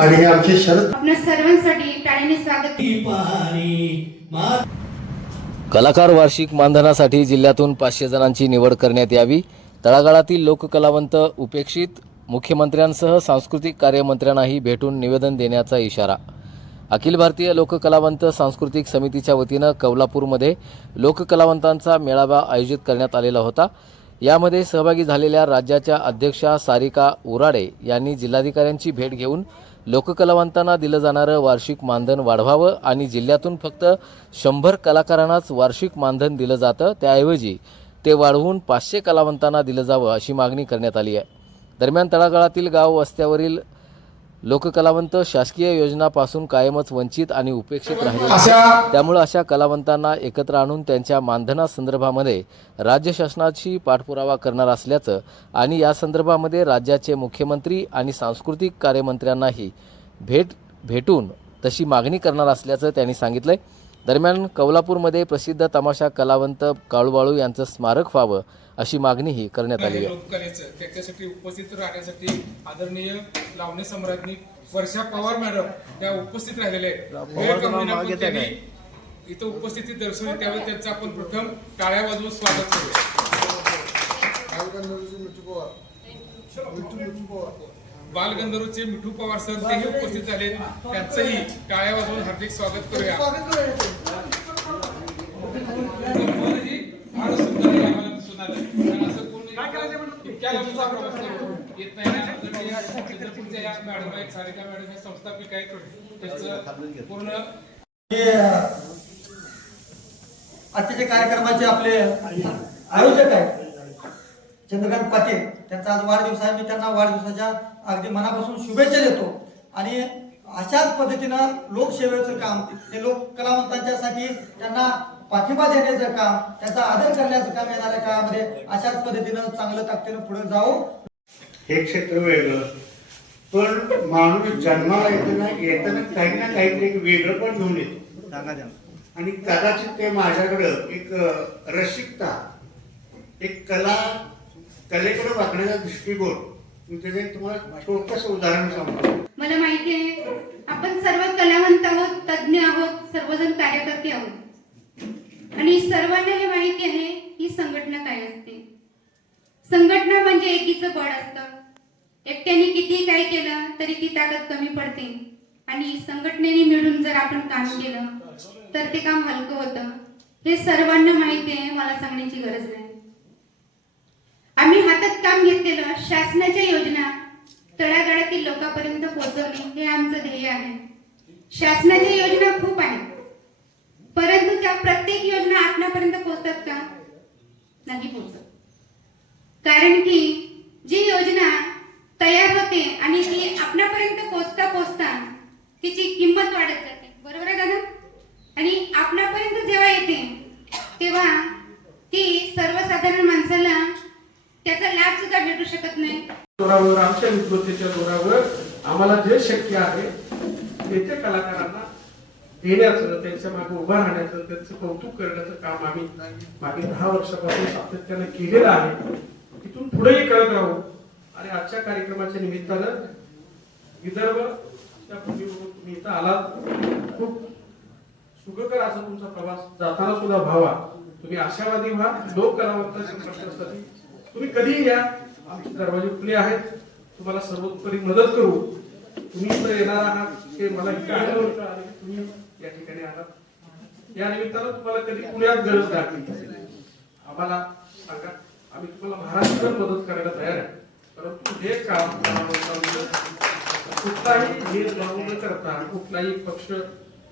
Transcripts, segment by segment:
आणि हे आमचे शरद आपल्या सर्वांसाठी टाळीने स्वागत. कलाकार वार्षिक मानधनासाठी जिल्ह्यातून 500 जणांची निवड करण्यात यावी. तळागाळातील लोककलावंत उपेक्षित. मुख्यमंत्र्यांसह सांस्कृतिक कार्यमंत्र्यांनाही भेटून निवेदन देण्याचा इशारा. अखिल भारतीय लोककलावंत सांस्कृतिक समितीच्या वतीनं कौलापूरमध्ये लोककलावंतांचा मेळावा आयोजित करण्यात आलेला होता. यामध्ये सहभागी झालेल्या राज्याच्या अध्यक्षा सारिका उराडे यांनी जिल्हाधिकाऱ्यांची भेट घेऊन लोककलावंतांना दिलं जाणारं वार्षिक मानधन वाढवावं आणि जिल्ह्यातून फक्त 100 कलाकारांनाच वार्षिक मानधन दिलं जातं, त्याऐवजी ते वाढवून 500 कलावंतांना दिलं जावं अशी मागणी करण्यात आली आहे. दरम्यान तळागाळातील गाव वस्त्यावरील लोककलावंत शासकीय योजनापासून कायमच वंचित आणि उपेक्षित राहिले, त्यामुळे अशा कलावंतांना एकत्र आणून त्यांच्या मानधनासंदर्भामध्ये राज्य शासनाची पाठपुरावा करणार असल्याचं आणि या संदर्भामध्ये राज्याचे मुख्यमंत्री आणि सांस्कृतिक कार्यमंत्र्यांनाही भेटून तशी मागणी करणार असल्याचं त्यांनी सांगितलंय. दरम्यान कौलापूरमध्ये प्रसिद्ध तमाशा कलावंत काळूबाळू यांचं स्मारक व्हावं अशी मागणीही करण्यात आली आहे. लोककलेचं त्याच्यासाठी उपस्थित राहण्यासाठी आदरणीय लावणी सम्राज्ञी वर्षा पवार मॅडम त्या उपस्थित राहिलेले इथं उपस्थिती दर्शवली, त्यावेळी त्यांचं आपण प्रथम टाळ्या वाजवून स्वागत करूया. बालगंधर्वचे मिठू पवार सर तेही उपस्थित झाले, त्यांचंही टाळ्या वाजवून हार्दिक स्वागत करूया. सारिका मॅडम हे संस्थापिक आहेत, त्याचं पूर्ण आजच्या कार्यक्रमाचे आपले आयोजक आहेत चंद्रकांत पाटील, त्यांचा आज वाढदिवस आहे. मी त्यांना वाढदिवसाच्या अगदी मनापासून शुभेच्छा देतो. आणि अशाच पद्धतीनं लोकसेवेचं काम, हे लोक कलावंतांच्यासाठी त्यांना पाठिंबा देण्याचं काम, त्यांचा आदर करण्याचं काम येणाऱ्या काळामध्ये अशाच पद्धतीनं चांगलं ताकदीनं पुढे जाऊ. हे क्षेत्र वेगळं, पण माणूस जन्माला येताना काही ना काहीतरी एक वेगळं पण घेऊन येतो. आणि कदाचित ते माझ्याकडं एक रसिकता, एक कलेकडे वागण्याचा दृष्टिकोन, मी त्याचं एक तुम्हाला छोटंसं उदाहरण सांगतो. मला माहिती आहे आपण सर्व कलावंत आहोत, तज्ज्ञ आहोत, सर्वजण कार्यकर्ते आहोत आणि सर्वांना हे माहिती आहे की संघटना काय असते. संघटना म्हणजे एकीचं बळ असतं. एकट्याने किती काय केलं तरी ती ताकद कमी पडते आणि संघटनेने मिळून जर आपण काम केलं तर ते काम हलकं होतं. हे सर्वांना माहिती आहे, मला सांगण्याची गरज नाही. आम्ही हातात काम घेतलेलं शासनाच्या योजना तळागाळातील लोकांपर्यंत पोहोचवणे हे आमचं ध्येय आहे. शासनाच्या योजना खूप आहेत, परंतु त्या प्रत्येक योजना आपल्यापर्यंत पोहोचतात का? नाही पोहोचत. कारण की जी योजना तयार होते आणि ती आपल्यापर्यंत पोहोचता तिची किंमत वाढत जाते, बरोबर आहे दादा? आणि आपल्यापर्यंत जेव्हा येते तेव्हा ती सर्वसाधारण माणसाला त्याचा लाभ सुद्धा भेटू शकत नाही. जोरावर, आमच्या विद्वत्तेच्या जोरावर आम्हाला जे शक्य आहे ते कलाकारांना देण्याचं, त्यांच्या मागे उभं राहण्याचं, त्यांचं कौतुक करण्याचं काम आम्ही मागील 10 वर्षापासून सातत्याने केलेलं आहे. तिथून पुढेही करत राहू. आणि आजच्या कार्यक्रमाच्या निमित्तानं विदर्भ तुम्ही इथं आलात, खूप सुखकर असा तुमचा प्रवास जाताना सुद्धा व्हावा. तुम्ही आशावादी व्हा. लोक कलावंतांच्या प्रश्नासाठी तुम्ही कधीही या, आमचे दरवाजे खुले आहेत. तुम्हाला सर्वोपरी मदत करू. तुम्ही इथं येणार आहात हे मला तुम्ही या ठिकाणी आहात. या निमित्तानं तुम्हाला कधी पुण्यात गरज लागली आम्हाला सांगा, आम्ही तुम्हाला महाराष्ट्रात मदत करायला तयार आहे. परंतु हे काम कुठलाही भेदभाव न करता, कुठलाही पक्ष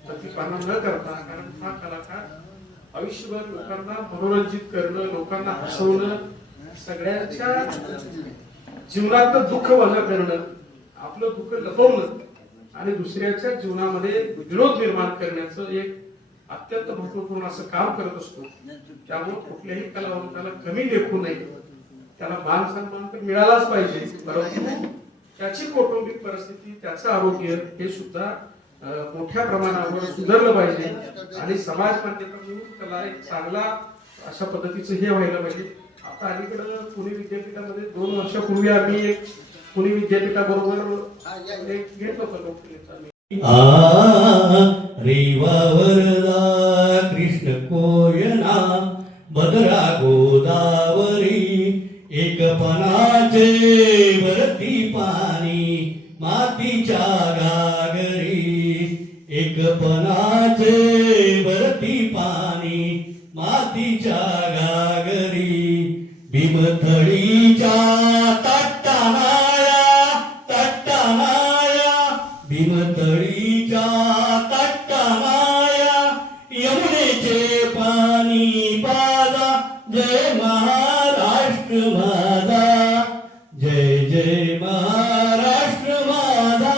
प्रतिपादन न करता, कारण हा कलाकार आयुष्यभर लोकांना मनोरंजित करणं, लोकांना हसवणं, सगळ्यांच्या जीवनातलं दुःख वजा करणं, आपलं दुःख लपवणं आणि दुसऱ्याच्या जीवनामध्ये विरोध निर्माण करण्याचं एक अत्यंत महत्वपूर्ण असं काम करत असतो. त्यामुळे कुठल्याही कलावंताला कमी लेखू नये, त्याला मान सन्मान तर मिळालाच पाहिजे, परंतु त्याची कौटुंबिक परिस्थिती, त्याचं आरोग्य हे सुद्धा मोठ्या प्रमाणावर सुधारलं पाहिजे आणि समाज मान्यता म्हणून त्याला एक चांगला अशा पद्धतीचं हे व्हायला पाहिजे. आता अलीकडं पुणे विद्यापीठामध्ये 2 वर्षापूर्वी आम्ही एक पुणे विद्यापीठाबरोबर एक घेत होतो नोकरीचा मी. रेवावरला कृष्ण कोयना भद्रा गोदावरी एकपणाचे वरती पाणी मातीच्या गागरी एकपणाचे वरती पाणी मातीच्या गागरी भीमथडीच्या तट्टानाया भीमथडीच्या तट्टानाया यमुनेचे पाणी पाजा जय महाराष्ट्र माझा जय जय महाराष्ट्र माझा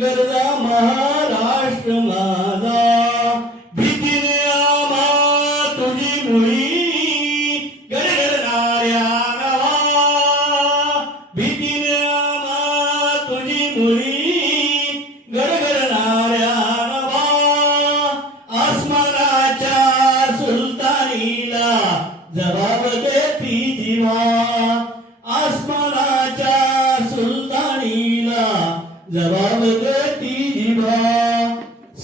गरजा महाराष्ट्र माझा भीतीने आम्हा तुझी मुळी गडगडणाऱ्या गावा भीतीने आम्हा तुझी मुळी गडगडणाऱ्या गावा आसमानाच्या सुलतानीला जबाब देती जीवा आसमानाच्या सुलतानीला जबाब देती जीवा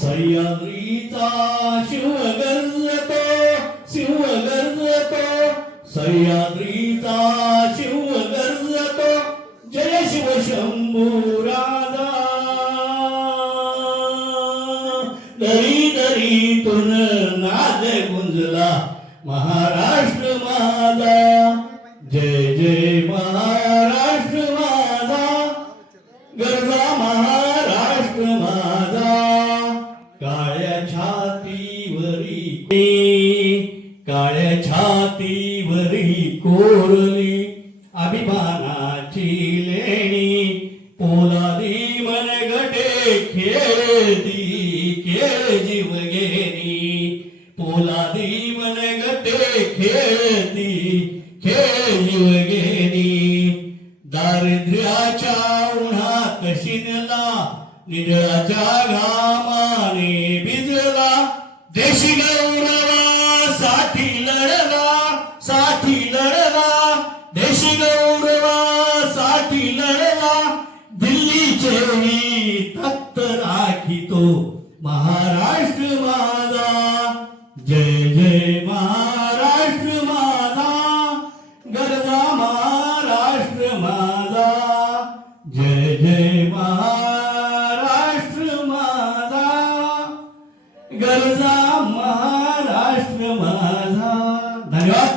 सह्याद्रीचा शिव गरजतो सह्याद्रीचा शिव गरजतो जय शिव शंभू राजा दरी दरीतून नाद गुंजला महाराष्ट्र माझा जय जय महाराष्ट्र माझा गरजा महाराष्ट्र माझा काळ्या छातीवरी कोरली अभिमानाची लेणी पोलादी मनगटे खेळती खेळ जीवघेणी पोलादी मनगटे खेळती खेळ जीवघेणी दारिद्र्याच्या उन्हात शिनला निळाच्या घामाने भिजला देशी गौरवासाठी लढला देशी गौरवासाठी लढला दिल्लीचे तख्त राखितो महाराष्ट्र माझा जय जय महाराष्ट्र माझा गरजा महाराष्ट्र माझा जय जय महाराष्ट्र माझा गरजा महाराष्ट्र माझा धन्यवाद.